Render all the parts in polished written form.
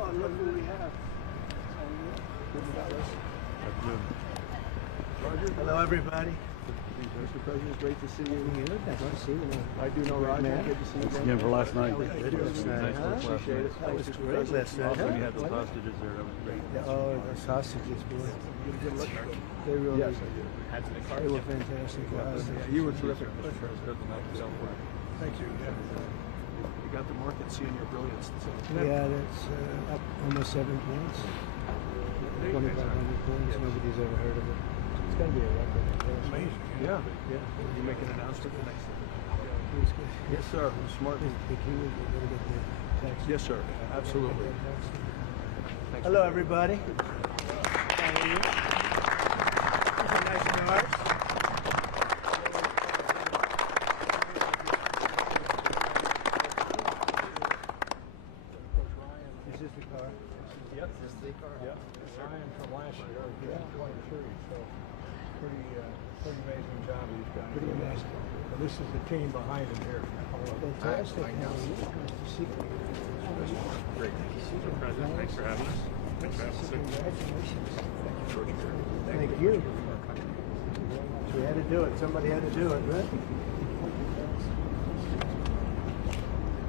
Oh, look who we have. Hello, everybody. Mr. President, great to see you. Nice to see you. I do know Roger. Good to see you. Thanks again for last night. Appreciate it. That was great last night. Also, you had the hostages there. That was great. Oh, those hostages, boy. They really they were fantastic. You were terrific, Mr. President. Thank you. You got the market seeing your brilliance. Yeah, that's up almost 7 points. 2,500 points. Nobody's ever heard of it. It's going to be a record. Amazing. Yeah. Will you make an announcement the next day? Yes, sir. Smart. Yes, sir. Absolutely. Hello, everybody. How are you? These are nice cars. Is this the car? Yep. This is the car. Yep. Ryan from last year, 23. So pretty amazing job he's done. Pretty amazing. And this is the team behind him here. Fantastic. Great. Mr. President, thanks for having us. Thanks for having us. Congratulations. Thank you. We had to do it. Somebody had to do it, right?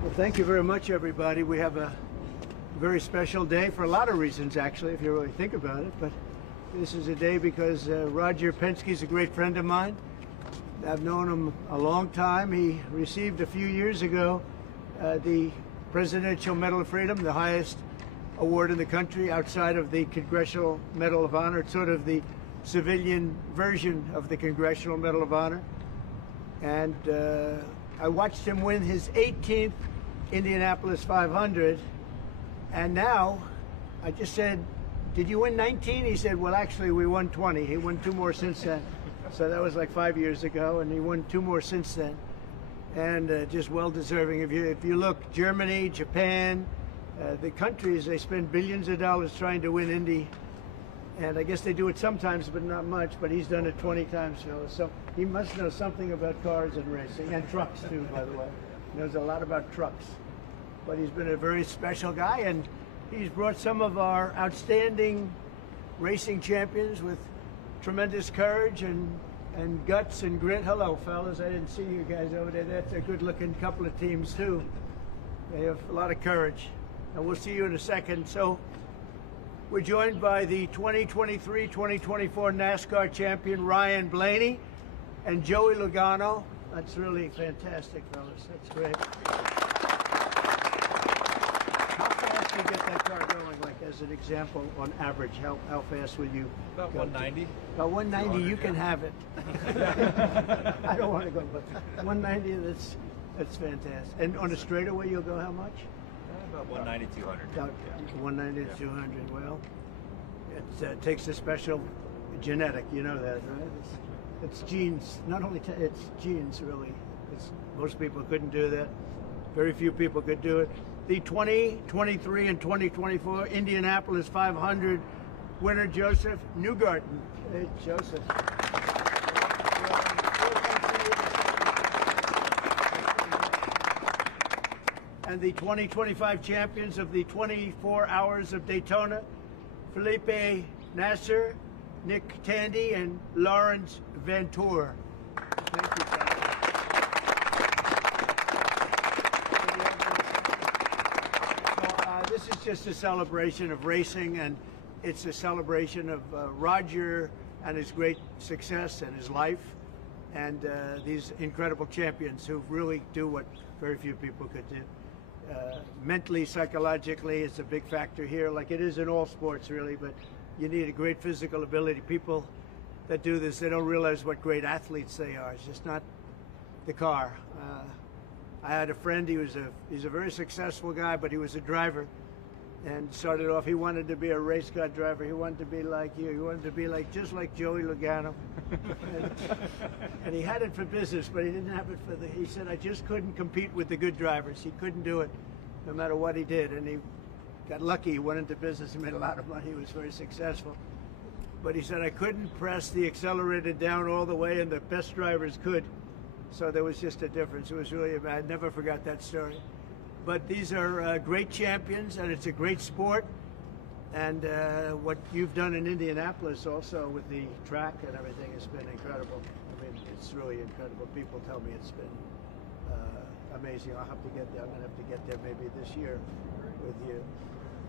Well, thank you very much, everybody. We have a very special day for a lot of reasons, actually, if you really think about it. But this is a day because Roger Penske is a great friend of mine. I've known him a long time. He received a few years ago the Presidential Medal of Freedom, the highest award in the country outside of the Congressional Medal of Honor. It's sort of the civilian version of the Congressional Medal of Honor. And I watched him win his 18th Indianapolis 500. And now I just said, did you win 19? He said, well, actually, we won 20. He won 2 more since then. So that was like 5 years ago, and he won 2 more since then. And just well-deserving. If you look, Germany, Japan, the countries, they spend billions of dollars trying to win Indy. And I guess they do it sometimes, but not much. But he's done it 20 times, Phyllis. So he must know something about cars and racing, and trucks, too, by the way. He knows a lot about trucks. But he's been a very special guy, and he's brought some of our outstanding racing champions with tremendous courage and guts and grit. Hello, fellas. I didn't see you guys over there. That's a good-looking couple of teams, too. They have a lot of courage. And we'll see you in a second. So we're joined by the 2023-2024 NASCAR champion, Ryan Blaney, and Joey Logano. That's really fantastic, fellas. That's great. You get that car going, like as an example, on average, how fast will you About 190. About 190, you can have it. I don't want to go, but 190, that's fantastic. And on a straightaway, you'll go how much? About 190, 200. About 190 to 200. Well, it takes a special genetic, you know that, right? It's genes. Not only it's genes, really. Most people couldn't do that. Very few people could do it. The 2023 and 2024 Indianapolis 500 winner, Joseph Newgarden. Hey, Joseph. And the 2025 champions of the 24 Hours of Daytona, Felipe Nasser, Nick Tandy, and Lawrence Ventura. Thank you, guys. This is just a celebration of racing, and it's a celebration of Roger and his great success and his life, and these incredible champions who really do what very few people could do. Mentally, psychologically, it's a big factor here, like it is in all sports, really, but you need a great physical ability. People that do this, they don't realize what great athletes they are. It's just not the car. I had a friend, he's a very successful guy, but he was a driver, and started off, he wanted to be a race car driver. He wanted to be like you. He wanted to be just like Joey Logano. and he had it for business, but he didn't have it for he said, I just couldn't compete with the good drivers. He couldn't do it no matter what he did. And he got lucky. He went into business and made a lot of money. He was very successful. But he said, I couldn't press the accelerator down all the way, and the best drivers could. So there was just a difference. It was really, I never forgot that story. but these are great champions, and it's a great sport. And what you've done in Indianapolis also with the track and everything has been incredible. I mean, it's really incredible. People tell me it's been amazing. I'll have to get there. I'm going to have to get there maybe this year with you.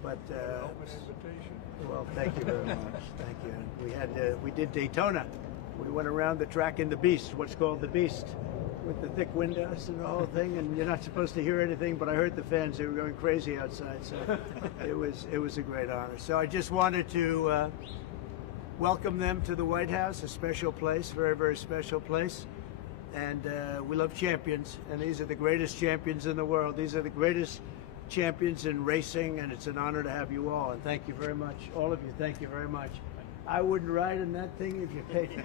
But Open invitation. well, thank you very much. Thank you. We did Daytona. We went around the track in the Beast, what's called the Beast, with the thick windows and the whole thing. And you're not supposed to hear anything, but I heard the fans. They were going crazy outside. So it was a great honor. So I just wanted to welcome them to the White House, a special place, very, very special place. And we love champions, and these are the greatest champions in the world. These are the greatest champions in racing, and it's an honor to have you all. And thank you very much, all of you. Thank you very much. I wouldn't ride in that thing if you paid me.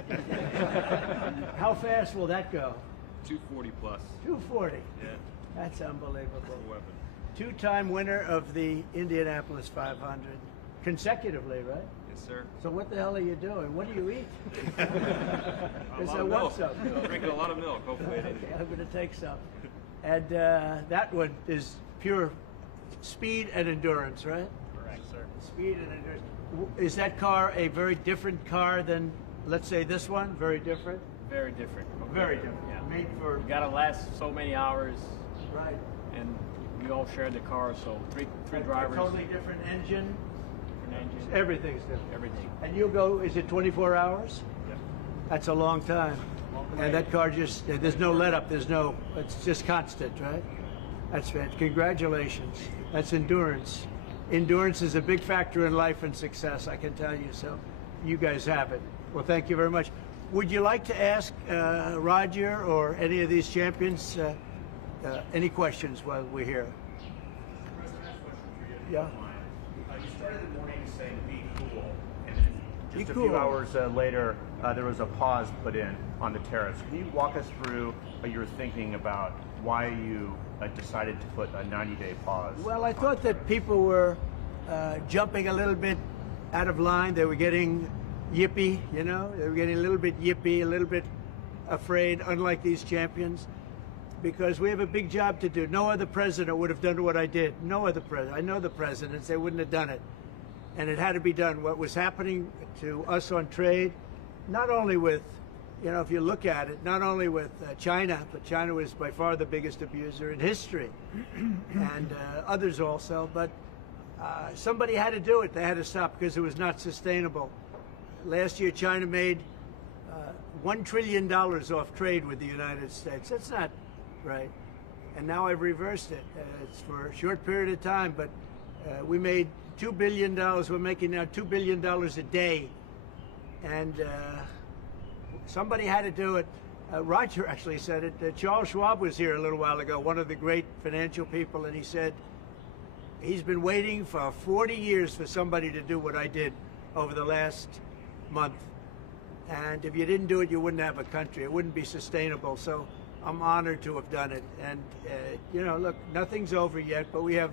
How fast will that go? 240 plus. 240. Yeah. That's unbelievable. A weapon. Two-time winner of the Indianapolis 500, consecutively, right? Yes, sir. So what the hell are you doing? What do you eat? A Because lot I of want milk. some. Drinking a lot of milk. Hopefully it is. Okay, I'm going to take some. And that one is pure speed and endurance, right? Correct, sir. Speed and endurance. Is that car a very different car than, let's say, this one? Very different? Very different. Very different. Yeah. Made for... You gotta last so many hours, Right. and we all share the car, so three A drivers, totally different engine. different engine, Everything's different. everything. And you'll go, is it 24 hours? Yeah. That's a long time. And that car just, there's no let up, it's just constant, right? That's fantastic. Congratulations. That's endurance. Endurance is a big factor in life and success, I can tell you. So you guys have it. Well, thank you very much. Would you like to ask Roger or any of these champions any questions while we're here? Yeah. You started the morning saying be cool, and Be just a cool. few hours later, there was a pause put in on the tariffs. Can you walk us through what you were thinking about why you decided to put a 90-day pause? Well, I thought that people were jumping a little bit out of line. They were getting yippy, you know? They were getting a little bit yippy, a little bit afraid, unlike these champions, because we have a big job to do. No other president would have done what I did. No other president. I know the presidents, they wouldn't have done it. And it had to be done. What was happening to us on trade, not only with, you know, if you look at it, not only with China, but China was by far the biggest abuser in history, and others also, but somebody had to do it. They had to stop because it was not sustainable. Last year, China made $1 trillion off trade with the United States. That's not right. And now I've reversed it. It's for a short period of time, but we made $2 billion. We're making now $2 billion a day. And somebody had to do it. Roger actually said it. Charles Schwab was here a little while ago, one of the great financial people, and he said he's been waiting for 40 years for somebody to do what I did over the last month. And if you didn't do it, you wouldn't have a country. It wouldn't be sustainable. So I'm honored to have done it. And, you know, look, nothing's over yet, but we have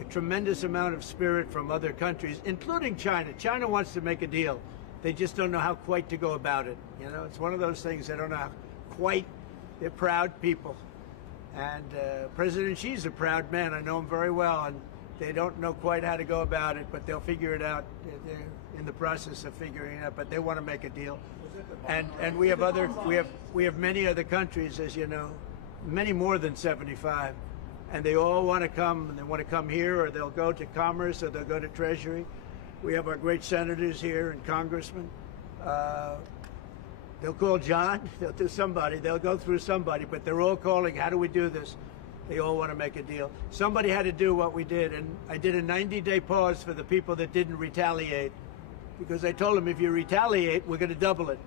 a tremendous amount of spirit from other countries, including China. China wants to make a deal. They just don't know how quite to go about it. You know, it's one of those things they don't know how quite. They're proud people. And President Xi's a proud man. I know him very well, and they don't know quite how to go about it, but they'll figure it out. They're in the process of figuring it out, but they want to make a deal. And we have many other countries, as you know, many more than 75, and they all want to come, and they want to come here, or they'll go to Commerce, or they'll go to Treasury. We have our great senators here and congressmen. They'll call John, they'll do somebody, they'll go through somebody, but they're all calling, how do we do this? They all want to make a deal. Somebody had to do what we did, and I did a 90-day pause for the people that didn't retaliate, because I told them if you retaliate, we're going to double it.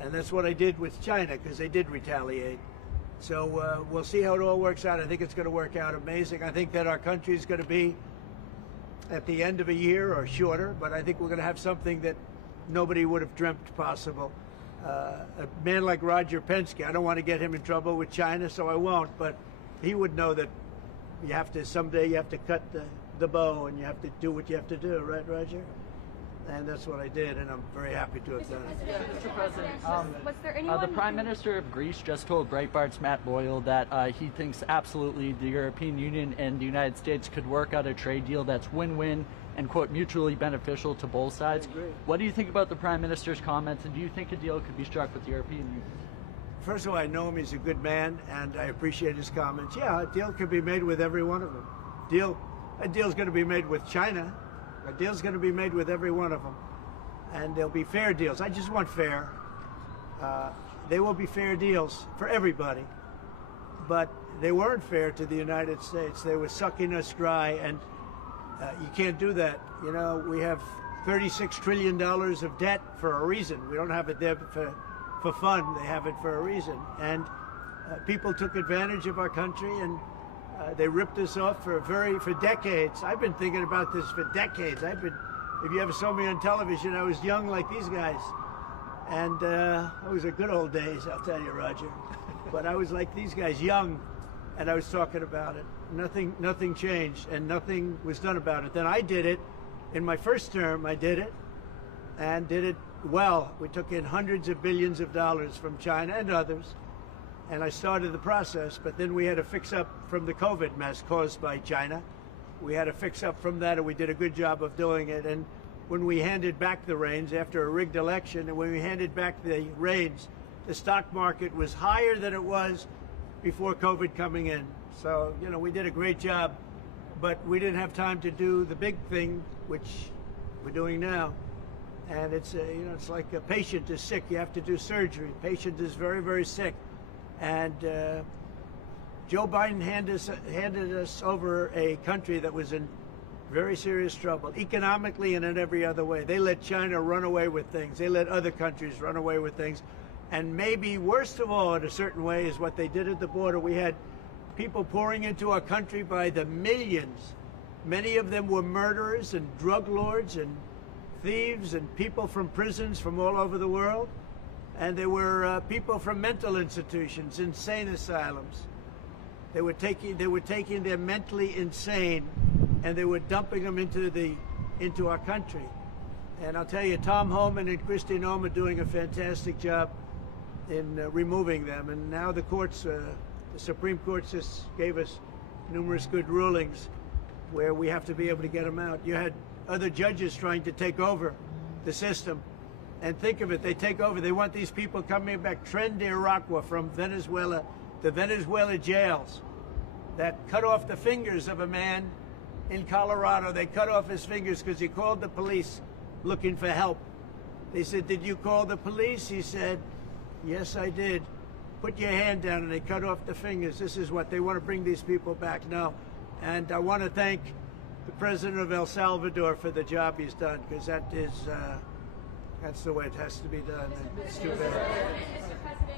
And that's what I did with China, because they did retaliate. So we'll see how it all works out. I think it's going to work out amazing. I think that our country is going to be at the end of a year or shorter, but I think we're going to have something that nobody would have dreamt possible. A man like Roger Penske, I don't want to get him in trouble with China, so I won't, but he would know that someday you have to cut the bow and you have to do what you have to do, right, Roger? and that's what I did, and I'm very happy to have done it. Mr. President, Was there anyone the Prime Minister of Greece just told Breitbart's Matt Boyle that he thinks absolutely the European Union and the United States could work out a trade deal that's win-win and, quote, mutually beneficial to both sides. I agree. What do you think about the Prime Minister's comments, and do you think a deal could be struck with the European Union? First of all, I know him, he's a good man, and I appreciate his comments. Yeah, a deal could be made with every one of them. A deal's going to be made with China. A deal's going to be made with every one of them. And there'll be fair deals. I just want fair. They will be fair deals for everybody. But they weren't fair to the United States. They were sucking us dry, and you can't do that. You know, we have $36 trillion of debt for a reason. We don't have it there for fun. They have it for a reason. And people took advantage of our country, and they ripped us off for decades. I've been thinking about this for decades. If you ever saw me on television, I was young like these guys. And it was a good old days, I'll tell you, Roger. But I was like these guys, young, and I was talking about it. Nothing changed, and nothing was done about it. Then I did it. In my first term, I did it, and did it well. We took in hundreds of billions of dollars from China and others, and I started the process, but then we had to fix up from the COVID mess caused by China. We had to fix up from that, and we did a good job of doing it. And when we handed back the reins after a rigged election, and when we handed back the reins, the stock market was higher than it was before COVID coming in. So, you know, we did a great job, but we didn't have time to do the big thing, which we're doing now. And it's, you know, it's like a patient is sick, you have to do surgery. Patient is very, very sick. And Joe Biden handed us over a country that was in very serious trouble, economically and in every other way. They let China run away with things. They let other countries run away with things. And maybe worst of all, in a certain way, is what they did at the border. We had people pouring into our country by the millions. Many of them were murderers and drug lords and thieves and people from prisons from all over the world. And there were people from mental institutions, insane asylums. They were taking their mentally insane, and they were dumping them into our country. And I'll tell you, Tom Homan and Kristi Noem are doing a fantastic job in removing them. And now the courts, the Supreme Court just gave us numerous good rulings where we have to be able to get them out. You had other judges trying to take over the system. And think of it, they take over. They want these people coming back. Tren de Aragua from Venezuela, the Venezuela jails that cut off the fingers of a man in Colorado. They cut off his fingers because he called the police looking for help. They said, "Did you call the police?" He said, "Yes, I did." "Put your hand down," and they cut off the fingers. This is what they want to bring these people back now. And I want to thank the president of El Salvador for the job he's done, because that is, that's the way it has to be done. And it's too bad.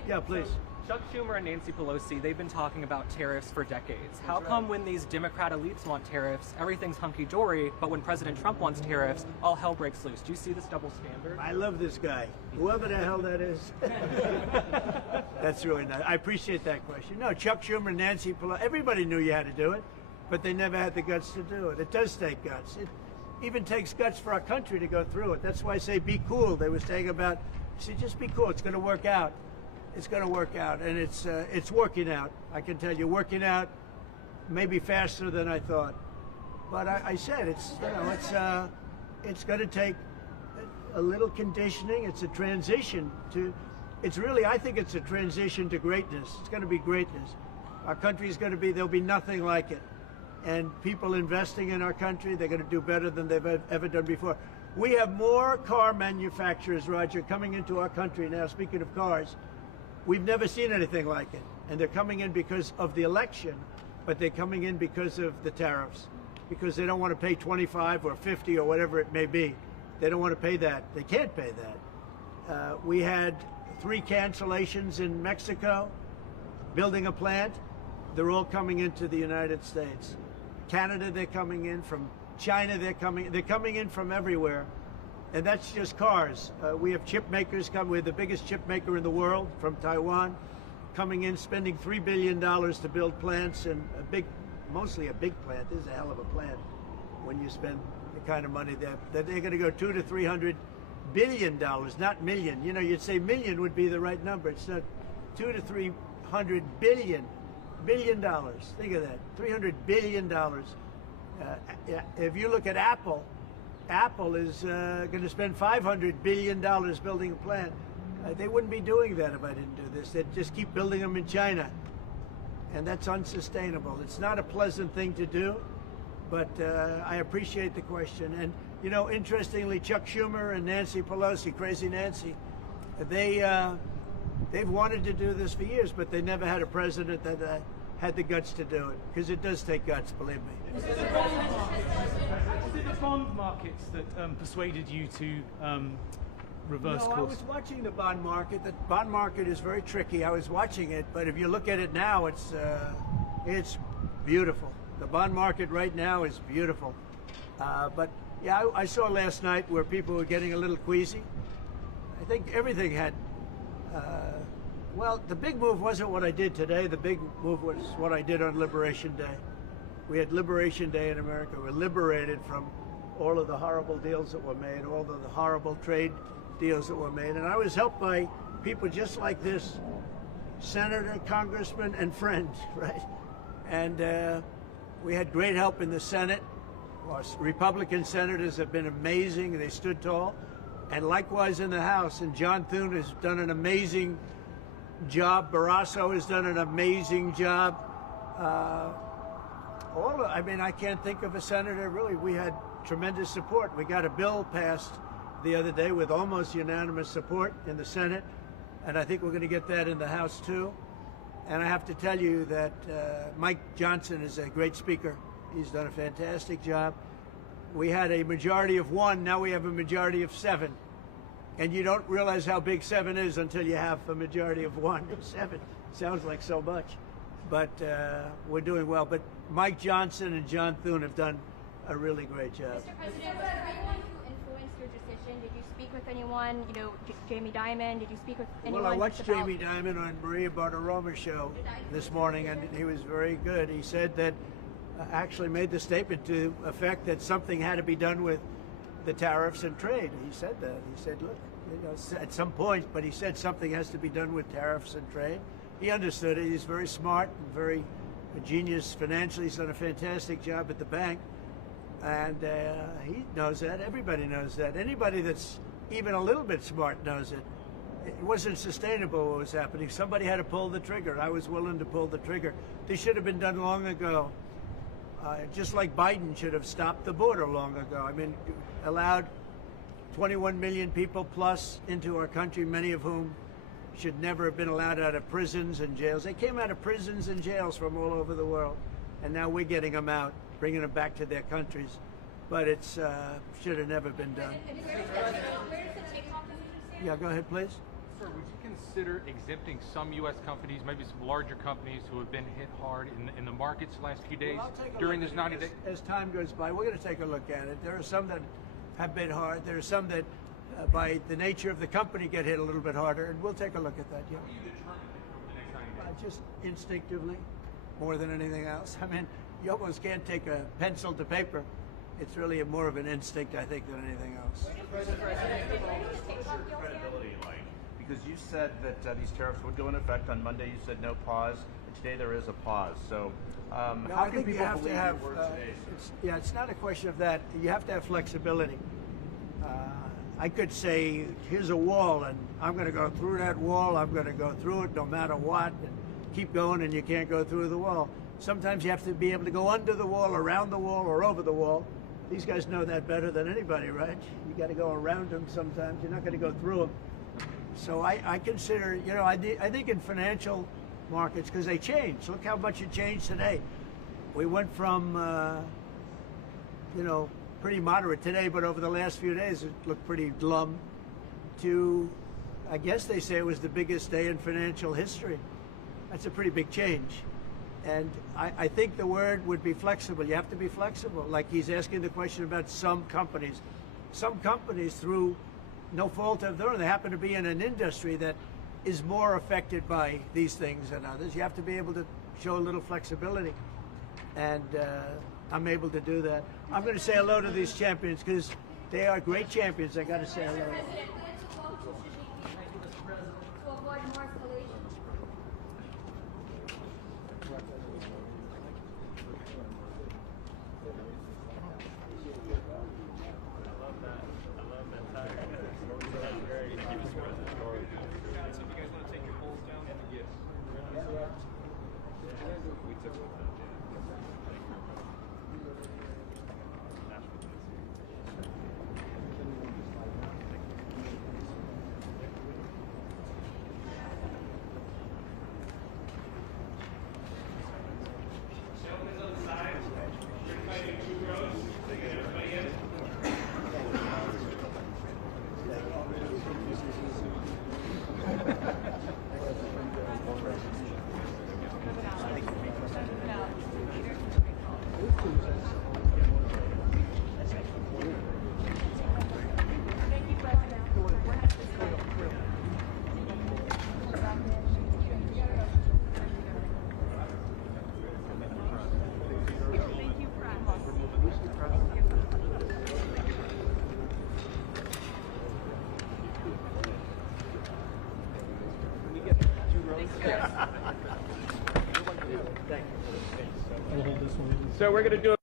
Yeah, please. Chuck Schumer and Nancy Pelosi, they've been talking about tariffs for decades. How come when these Democrat elites want tariffs, everything's hunky-dory, but when President Trump wants tariffs, all hell breaks loose? Do you see this double standard? I love this guy, whoever the hell that is. That's really nice. I appreciate that question. No, Chuck Schumer, Nancy Pelosi, everybody knew you had to do it, but they never had the guts to do it. It does take guts. It even takes guts for our country to go through it. That's why I say be cool. They were saying about, see, just be cool. It's going to work out. It's going to work out, and it's working out. I can tell you, working out maybe faster than I thought. But I said it's going to take a little conditioning. It's a transition to. It's really, I think it's a transition to greatness. It's going to be greatness. Our country is going to be. There'll be nothing like it, and people investing in our country, they're going to do better than they've ever done before. We have more car manufacturers, Roger, coming into our country now. Speaking of cars. We've never seen anything like it. And they're coming in because of the election, but they're coming in because of the tariffs, because they don't want to pay 25 or 50 or whatever it may be. They don't want to pay that. They can't pay that. We had 3 cancellations in Mexico, building a plant. They're all coming into the United States. Canada, they're coming in. From China, they're coming in from everywhere. And that's just cars. We have chip makers coming. We're the biggest chip maker in the world from Taiwan, coming in, spending $3 billion to build plants, and mostly a big plant. This is a hell of a plant when you spend the kind of money that they're going to go $200 to $300 billion, not million. You know, you'd say million would be the right number. It's not. $200 to $300 billion dollars. Think of that, $300 billion. If you look at Apple, Apple is going to spend $500 billion building a plant. They wouldn't be doing that if I didn't do this. They'd just keep building them in China, and that's unsustainable. It's not a pleasant thing to do, but I appreciate the question. And you know, interestingly, Chuck Schumer and Nancy Pelosi, Crazy Nancy, they've wanted to do this for years, but they never had a president that had the guts to do it, because it does take guts, believe me. Was it the bond markets that persuaded you to reverse No, I course? was watching the bond market. The bond market is very tricky. I was watching it, but if you look at it now, it's beautiful. The bond market right now is beautiful. But yeah, I saw last night where people were getting a little queasy. I think everything had. Well, the big move wasn't what I did today. The big move was what I did on Liberation Day. We had Liberation Day in America. We're liberated from all of the horrible deals that were made, all of the horrible trade deals that were made. And I was helped by people just like this, senator, congressman, and friend, right? And we had great help in the Senate. Our Republican senators have been amazing. They stood tall. And likewise in the House. And John Thune has done an amazing job. Barrasso has done an amazing job. I mean, I can't think of a senator, really. We had tremendous support. We got a bill passed the other day with almost unanimous support in the Senate, and I think we're going to get that in the House too. And I have to tell you that Mike Johnson is a great speaker. He's done a fantastic job. We had a majority of 1, now we have a majority of 7. And you don't realize how big 7 is until you have a majority of 1. 7 sounds like so much, but we're doing well. But Mike Johnson and John Thune have done a really great job. Mr. President, was there anyone who influenced your decision? Did you speak with anyone, you know, Jamie Dimon? Did you speak with anyone? Well, I watched Jamie Dimon on Maria Bartiromo's show this morning, and he was very good. He said that, actually made the statement to effect that something had to be done with the tariffs and trade. He said that. He said, look, you know, at some point, but he said something has to be done with tariffs and trade. He understood it. He's very smart and very a genius financially. He's done a fantastic job at the bank. And he knows that. Everybody knows that. Anybody that's even a little bit smart knows it. It wasn't sustainable what was happening. Somebody had to pull the trigger. I was willing to pull the trigger. This should have been done long ago. Just like Biden should have stopped the border long ago. I mean, allowed 21 million people plus into our country, many of whom should never have been allowed out of prisons and jails. They came out of prisons and jails from all over the world, and now we're getting them out, bringing them back to their countries. But it's should have never been done. Yeah, go ahead, please. Sir, would you consider exempting some U.S. companies, maybe some larger companies who have been hit hard in the markets the last few days during this 90 days? As time goes by, we're going to take a look at it. There are some that have been hard. There are some that, by the nature of the company, get hit a little bit harder, and we'll take a look at that. Yeah. How do you determine it over the next 90 days? Just instinctively, more than anything else. I mean, you almost can't take a pencil to paper. It's really more of an instinct, I think, than anything else. What's your credibility like? Because you said that these tariffs would go into effect on Monday. You said no pause. And today there is a pause. So No, how I can think people you have believe to have, your words today? yeah, it's not a question of that. You have to have flexibility. I could say, here's a wall, and I'm going to go through that wall. I'm going to go through it no matter what, and keep going, and you can't go through the wall. Sometimes you have to be able to go under the wall, around the wall, or over the wall. These guys know that better than anybody, right? You got to go around them sometimes. You're not going to go through them. So I consider, you know, I think in financial markets, because they change. Look how much it changed today. We went from, you know, pretty moderate today, but over the last few days it looked pretty glum, to, I guess they say it was the biggest day in financial history. That's a pretty big change. And I think the word would be flexible. You have to be flexible. Like he's asking the question about some companies. Some companies, through no fault of their own, they happen to be in an industry that is more affected by these things than others. You have to be able to show a little flexibility. And I'm able to do that. I'm going to say hello to these champions because they are great champions. I got to say hello. So we're going to do